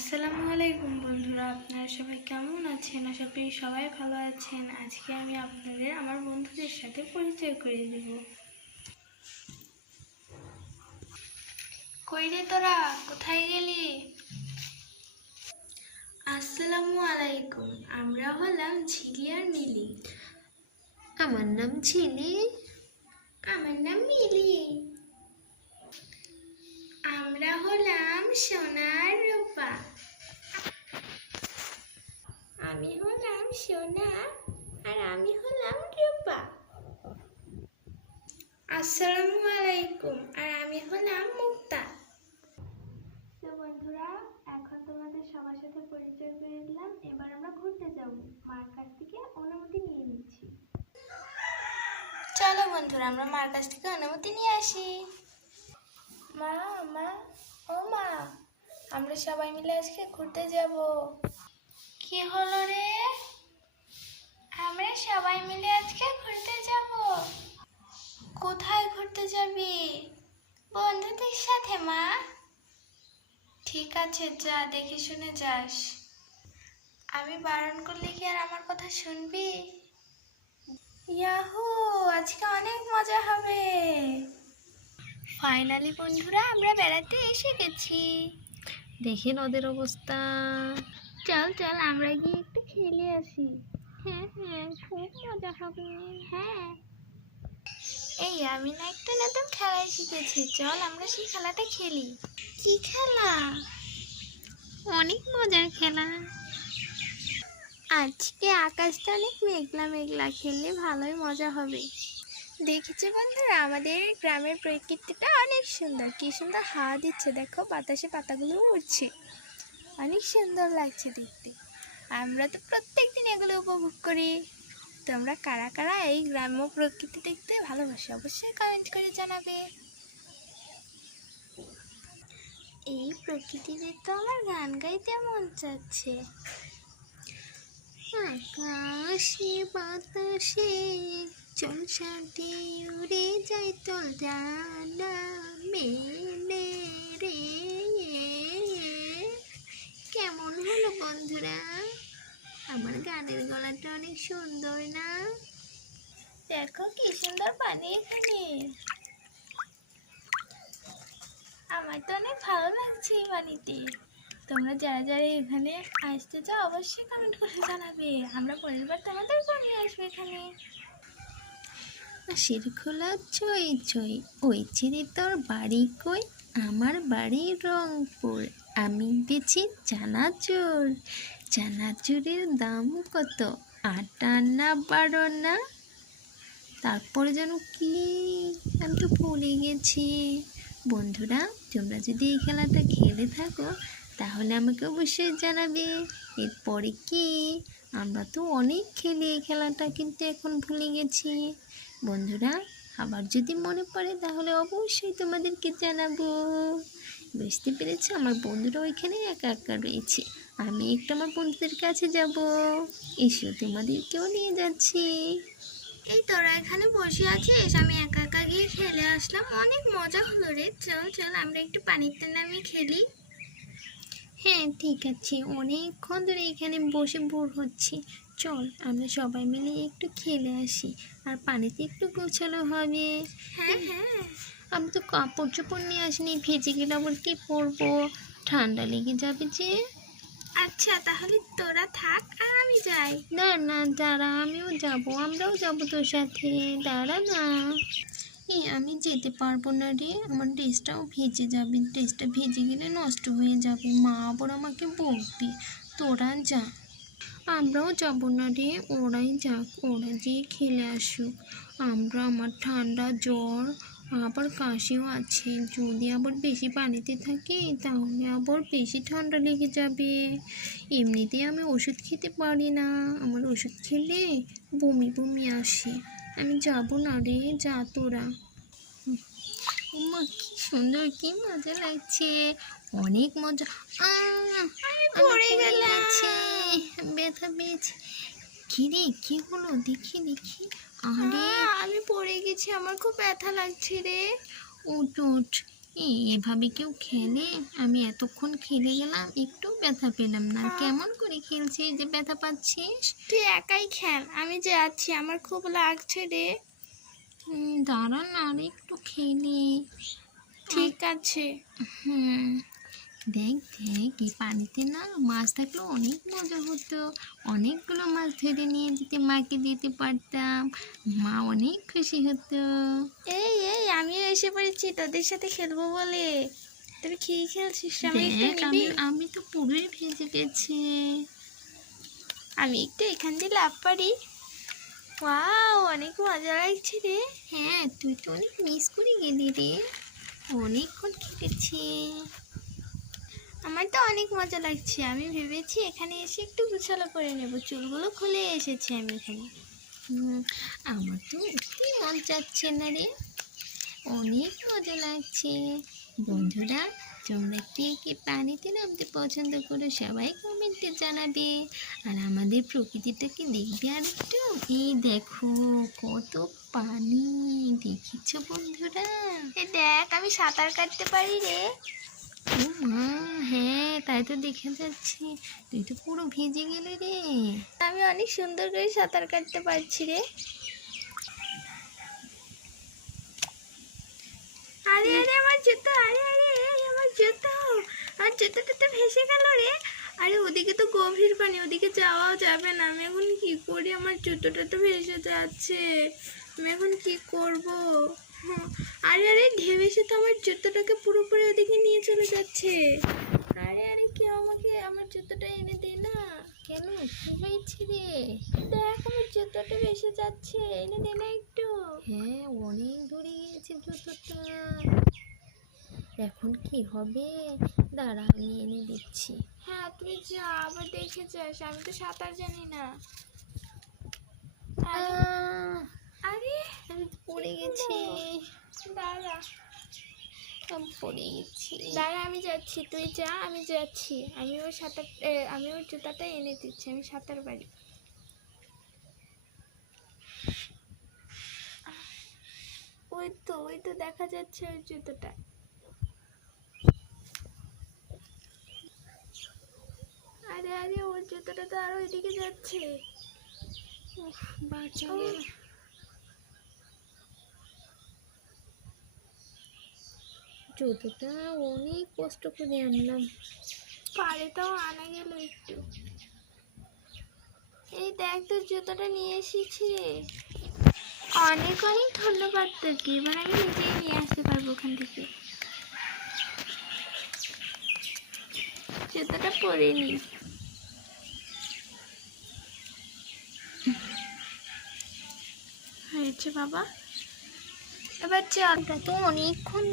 আসসালামু আলাইকুম বন্ধুরা, আপনারা সবাই কেমন আছেন? আশা করি সবাই ভালো আছেন। আজকে আমি আপনাদের আমার বন্ধুদের সাথে পরিচয় করে দেব। কই রে তোরা, কোথায় গেলি? আসসালামু আলাইকুম, আমরা হলাম ঝিলি আর মিলি। আমার নাম ঝিলি। আমার নাম মিলি। আমরা হলাম সোনা আর রূপা। আমি হলাম সোনা আর আমি হলাম রূপা। আসসালামু আলাইকুম, আর আমি হলাম মুক্তা। তো বন্ধুরা, এখন তোমাদের সবার সাথে পরিচয় করে দিলাম। এবার আমরা ঘুরতে যাব। মার কাছ থেকে অনুমতি নিয়ে নিচ্ছি। চলো বন্ধুরা, আমরা মার কাছ থেকে অনুমতি নিয়ে আসি। মা, মা, ও মা, আমরা সবাই মিলে আজকে ঘুরতে যাব। কি হলো রে? আমরা সবাই মিলে আজকে ঘুরতে যাব। কোথায় ঘুরতে যাবি? বন্ধুদের সাথে মা। ঠিক আছে, যা, দেখে শুনে যাস। আমি বারণ করলে কি আর আমার কথা শুনবি? ইয়াহু, আজকে অনেক মজা হবে। ফাইনালি বন্ধুরা, আমরা বেড়াতে এসে গেছি। দেখেন ওদের অবস্থা। চল চল, আমরা গিয়ে একটু খেলে আসি। হ্যাঁ হ্যাঁ, খুব মজা হবে। হ্যাঁ, এই আমি না একটা নতুন খেলা শিখেছি, চল আমরা সেই খেলাটা খেলি। কি খেলা? অনেক মজার খেলা। আজকে আকাশটা অনেক মেঘলা মেঘলা, খেললে ভালোই মজা হবে। দেখেছো বন্ধুরা, আমাদের গ্রামের প্রকৃতিটা অনেক সুন্দর। কি সুন্দর হাওয়া দিচ্ছে, দেখো বাতাসে পাতাগুলো উড়ছে, অনেক সুন্দর লাগছে দেখতে। আমরা তো প্রত্যেকদিন এগুলো উপভোগ করি। তোমরা কারা কারা এই গ্রাম্য প্রকৃতি দেখতে ভালোবাসো, অবশ্যই কমেন্ট করে জানাবে। এই প্রকৃতিতে তো আমার গান গাইতে মন চাচ্ছে। আকাশে বাতাসে চলসাতে উড়ে যায় তোর ডানা মেলে রে। কেমন হলো বন্ধুরা? আমার গানের গলাটা অনেক সুন্দর না? দেখো কি সুন্দর পানি এখানে, আমার তো অনেক ভালো লাগছে এই পানিতে। তোমরা যারা যারা এখানে আসতে চাও অবশ্যই কমেন্ট করে জানাবে, আমরা পরের বার তোমাদেরকেও নিয়ে আসবো এখানে। আশির খোলা চই চই, ওই চিরে তোর বাড়ি কই? আমার বাড়ি রংপুর, আমি বেচি চানাচুর। চানাচুরের দাম কত? 8 আনা 12 না? তারপরে যেন কি, আমি তো ভুলে গেছি। বন্ধুরা, তোমরা যদি এই খেলাটা খেলে থাকো তাহলে আমাকে অবশ্যই জানাবে। এরপরে কি, আমরা তো অনেক খেলি এই খেলাটা, কিন্তু এখন ভুলে গেছি। বন্ধুরা, আবার যদি মনে পড়ে তাহলে অবশ্যই তোমাদেরকে জানাবো। বুঝতে পেরেছো? আমার বন্ধুরা ওইখানে একা একা রয়েছে, আমি একটু আমার বন্ধুদের কাছে যাব। এসো, তোমাদেরকেও নিয়ে যাচ্ছি। এই তোরা এখানে বসে আছিস, আমি একা একা গিয়ে খেলে আসলাম, অনেক মজা হলো রে। চল চল, আমরা একটু পানিতে নামিয়ে খেলি। হ্যাঁ ঠিক আছে, অনেকক্ষণ ধরে এখানে বসে বোর হচ্ছি। চল আমরা সবাই মিলে একটু খেলে আসি, আর পানিতে একটু গোছানো হবে। হ্যাঁ হ্যাঁ। আমি তো কাপড় চোপড় নিয়ে আসিনি, ভিজে গেলে আবার কী পরবো, ঠান্ডা লেগে যাবে যে। আচ্ছা তাহলে তোরা থাক আর আমি যাই। না না, দাঁড়া, আমিও যাব, আমরাও যাব তোর সাথে, দাঁড়া না। আমি যেতে পারবো না রে, আমার ড্রেসটাও ভিজে যাবে, ড্রেসটা ভিজে গেলে নষ্ট হয়ে যাবে, মা আবার আমাকে বকবে। তোরা যা। আমরাও যাব না রে, ওরাই যাক, ওরা যেয়ে খেলে আসুক। আমার ঠান্ডা জ্বর আবার কাশিও আছে, যদি আবার বেশি পানিতে থাকি তাহলে আবার বেশি ঠান্ডা লেগে যাবে। এমনিতেই আমি ওষুধ খেতে পারি না, আমার ওষুধ খেলে বমি বমি আসে। আমি যাব না রে, যা তোরা। উমা, কি সুন্দর, কি মজা লাগছে, অনেক মজা। আমি পড়ে গেলাম। ব্যথা পেয়েছি। কি রে, কি হলো, দেখি দেখি। আরে আমি পড়ে গেছি, আমার খুব ব্যথা লাগছে রে। উঠ উঠ, এভাবে কেউ খেলে? আমি এতক্ষণ খেলে গেলাম, একটু ব্যথা পেলাম না। কেমন করে খেলছিস যে ব্যথা পাচ্ছিস? তুই একাই খেল, আমি যে আছি, আমার খুব লাগছে রে। দাঁড়া না, আর একটু খেলি। ঠিক আছে। হুম, দেখ দেখ, এই পানিতে না মাছ থাকলে অনেক মজা হতো। অনেকগুলো মাছ ধরে নিয়ে যেতে মাকে দিতে পারতাম, মা অনেক খুশি হতো। এই এই আমিও এসে পড়েছি তোদের সাথে খেলবো বলে। তুই কি খেলছিস? আমি একটু দেখ, নিবি? আমি তো পুরোই ভেজে গেছি। আমি একটু এখান দিয়ে লাভ পারি। ওয়াও, অনেক মজা লাগছে রে। হ্যাঁ, তুই তো অনেক মিস করে গেলি রে, অনেকক্ষণ খেটেছি। আমার তো অনেক মজা লাগছে। আমি ভেবেছি এখানে এসে একটু গুছালো করে নেব, চুলগুলো খুলে এসেছি আমি এখানে। আমার তো উঠতেই মন চাচ্ছে না রে, অনেক মজা লাগছে। বন্ধুরা, তোমরা কে কে পানিতে নামতে পছন্দ করো সবাই কমেন্টে জানাবে। আর আমাদের প্রকৃতিটাকে দেখবে আর একটু। এই দেখো কত পানি, দেখেছো বন্ধুরা? এই দেখ, আমি সাঁতার কাটতে পারি রে। ও মা, হ্যাঁ তাই তো দেখা যাচ্ছে, তুই তো পুরো ভিজে গেলি রে। আমি অনেক সুন্দর করে সাঁতার কাটতে পারছি রে। আরে আরে আমার জুতো, আরে আরে এই আমার জুতো, আমার জুতোটা তো ভেসে গেল রে। আরে ওদিকে তো গভীর পানি, ওদিকে যাওয়াও যাবে না। আমি এখন কি করি? আমার জুতোটা তো ভেসে যাচ্ছে, আমি এখন কি করব? আরে আরে ঢেউ এসে তো আমার জুতোটাকে পুরোপুরি ওদিকে নিয়ে চলে যাচ্ছে। আরে আরে কেউ আমাকে আমার জুতোটা এনে দে না। কেন, কি হয়েছে রে? দেখ আমার জুতোটা ভেসে যাচ্ছে, এনে দে না একটু। হ্যাঁ, অনেক দূরে গিয়েছে জুতোটা, এখন কি হবে? দাঁড়া, আমি এনে দিচ্ছি। হ্যাঁ তুই যা, আবার দেখে যাস, আমি তো সাঁতার জানি না। আরে আরে আমি পড়ে গেছি, দাঁড়া আমি পড়ে গেছি। দাঁড়া, আমি যাচ্ছি, তুই যা, আমি যাচ্ছি। আমি ওর সাঁতার আমি ওর জুতাটা এনে দিচ্ছি, আমি সাঁতার পারি। ওই তো দেখা যাচ্ছে ওই জুতোটা। আরে আরে ওর জুতোটা তো আরো এদিকে যাচ্ছে। বাঁচাও, জুতোটা অনেক কষ্ট করে আনলাম। পাড়েটাও আনা গেল একটু। এই দেখ, তোর জুতোটা নিয়ে এসেছি রে। অনেক অনেক ধন্যবাদ তোকে, এবার আমি নিজেই নিয়ে আসতে পারবো ওখান থেকে। জুতোটা পরে নি। হয়েছে বাবা, এবার চল। ওটা তো অনেকক্ষণ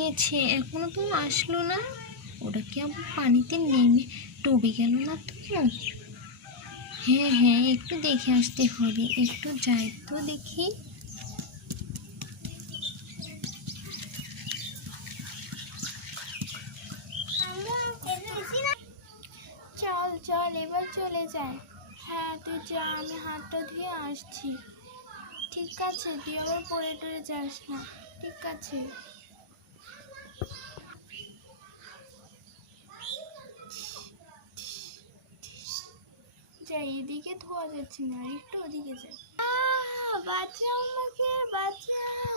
গেছে, এখনো তো আসলো না। ওটা কি আবার পানিতে নেমে ডুবে গেল না তো? হ্যাঁ হ্যাঁ, একটু দেখে আসতে হবে, একটু যাই তো দেখি। চল চল এবার চলে যাই। হ্যাঁ তুই যা, আমি হাতটা ধুয়ে আসছি। ঠিক আছে, তুই আবার পড়ে টরে যাস না। ঠিক আছে। যাই, এদিকে ধোয়া যাচ্ছে না, একটু ওদিকে যাই। বাঁচাও আমাকে, বাঁচাও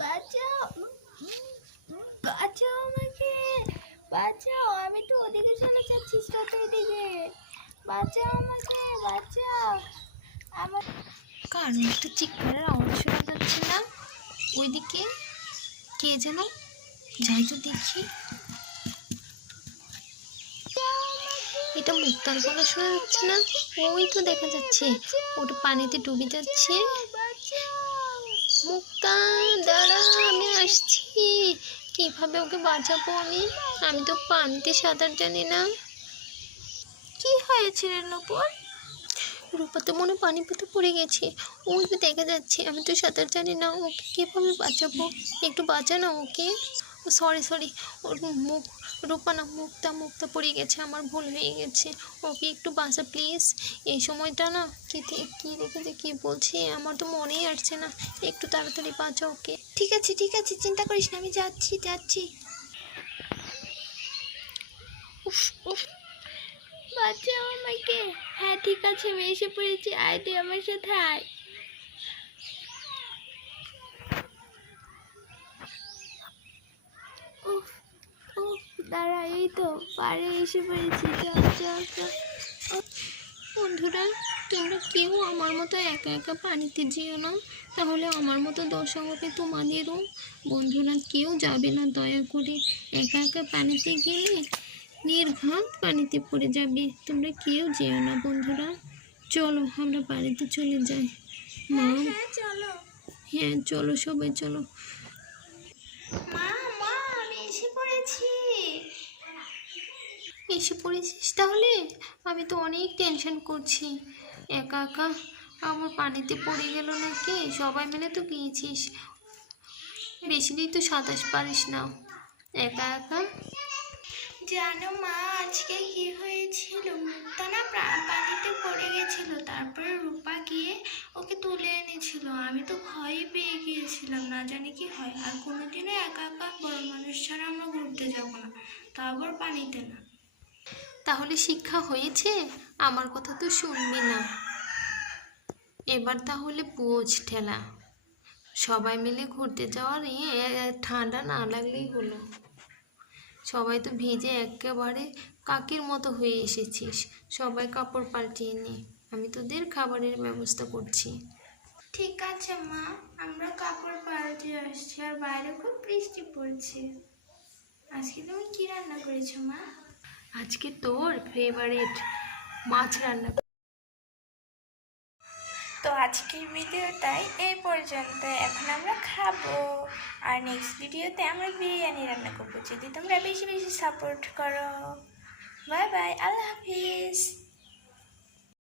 বাঁচাও বাঁচাও আমাকে, বাঁচাও। আমি তো ওদিকে চলে যাচ্ছি, স্রোতের দিকে। বাঁচাও আমাকে, বাঁচাও আমার। কারণ একটা চিৎকারের আওয়াজ শোনা যাচ্ছে না ওইদিকে, কে যেন, যাই তো দেখি। এটা মুক্তার গলা শোনা যাচ্ছে না? ওই তো দেখা যাচ্ছে, ওটা পানিতে ডুবে যাচ্ছে। মুক্তা, দাঁড়া, আমি আসছি। কিভাবে ওকে বাঁচাবো আমি? আমি তো পানিতে সাঁতার জানি না। কি হয়েছে রে নূপুর? রূপা তো মনে পানি পেতে পড়ে গেছে, ওই তো দেখা যাচ্ছে। আমি তো সাঁতার জানি না, ওকে কিভাবে বাঁচাবো? একটু বাঁচা না ওকে। সরি সরি, ওর মুখ, রূপা না, মুখটা পড়ে গেছে, আমার ভুল হয়ে গেছে, ওকে একটু বাঁচা প্লিজ। এই সময়টা না কী রেখেছে কী বলছি আমার তো মনেই আসছে না, একটু তাড়াতাড়ি বাঁচা ওকে। ঠিক আছে, চিন্তা করিস না, আমি যাচ্ছি। উফ উফ, বাঁচাও আমাকে। হ্যাঁ ঠিক আছে, আমি এসে পড়েছি, আয় তুই আমার সাথে আয়। উফ উফ, দাঁড়া, এই তো পাড়ে এসে পড়েছি, চল। বন্ধুরা, তোমরা কেউ আমার মতো একা একা পানিতে যেও না, তাহলে আমার মতো দশা হবে তোমাদেরও। বন্ধুরা, কেউ যাবে না দয়া করে, একা একা পানিতে গেলে নির্ঘাত পানিতে পড়ে যাবে, তোমরা কেউ যেও না বন্ধুরা। চলো আমরা বাড়িতে চলে যাই। মা, চলো। হ্যাঁ চলো, সবাই চলো। মা, আমি এসে পড়েছি। এসে পড়েছিস তাহলে? আমি তো অনেক টেনশন করছি, একা একা আমার পানিতে পড়ে গেল নাকি, সবাই মিলে তো গিয়েছিস, বেশি দিন তো সাঁতার পারিস না, একা একা। জানো মা, আজকে কি হয়েছিল, মুক্তা না পানিতে পড়ে গেছিল, তারপরে রূপা গিয়ে ওকে তুলে এনেছিল। আমি তো ভয় পেয়ে গিয়েছিলাম, না জানি কি হয়। আর কোনোদিনও একা একা বড় মানুষ ছাড়া আমরা ঘুরতে যাব না, তা আবার পানিতে না। তাহলে শিক্ষা হয়েছে, আমার কথা তো শুনবি না, এবার তাহলে বোঝ ঠেলা, সবাই মিলে ঘুরতে যাওয়ার ঠান্ডা না লাগলেই হলো, সবাই তো ভিজে একেবারে কাকির মতো হয়ে এসেছিস, সবাই কাপড় পাল্টিয়ে নে, আমি তোদের খাবারের ব্যবস্থা করছি। ঠিক আছে মা, আমরা কাপড় পাল্টে আসছি, আর বাইরে খুব বৃষ্টি পড়ছে। আজকে তুমি কি রান্না করেছো মা? আজকে তোর ফেভারিট মাছ রান্না। তো আজকের ভিডিওটাই এই পর্যন্ত, এখন আমরা খাবো, আর নেক্সট ভিডিওতে আমরা বিরিয়ানি রান্না করবো, যদি তোমরা বেশি বেশি সাপোর্ট করো। বাই বাই, আল্লাহ হাফিজ।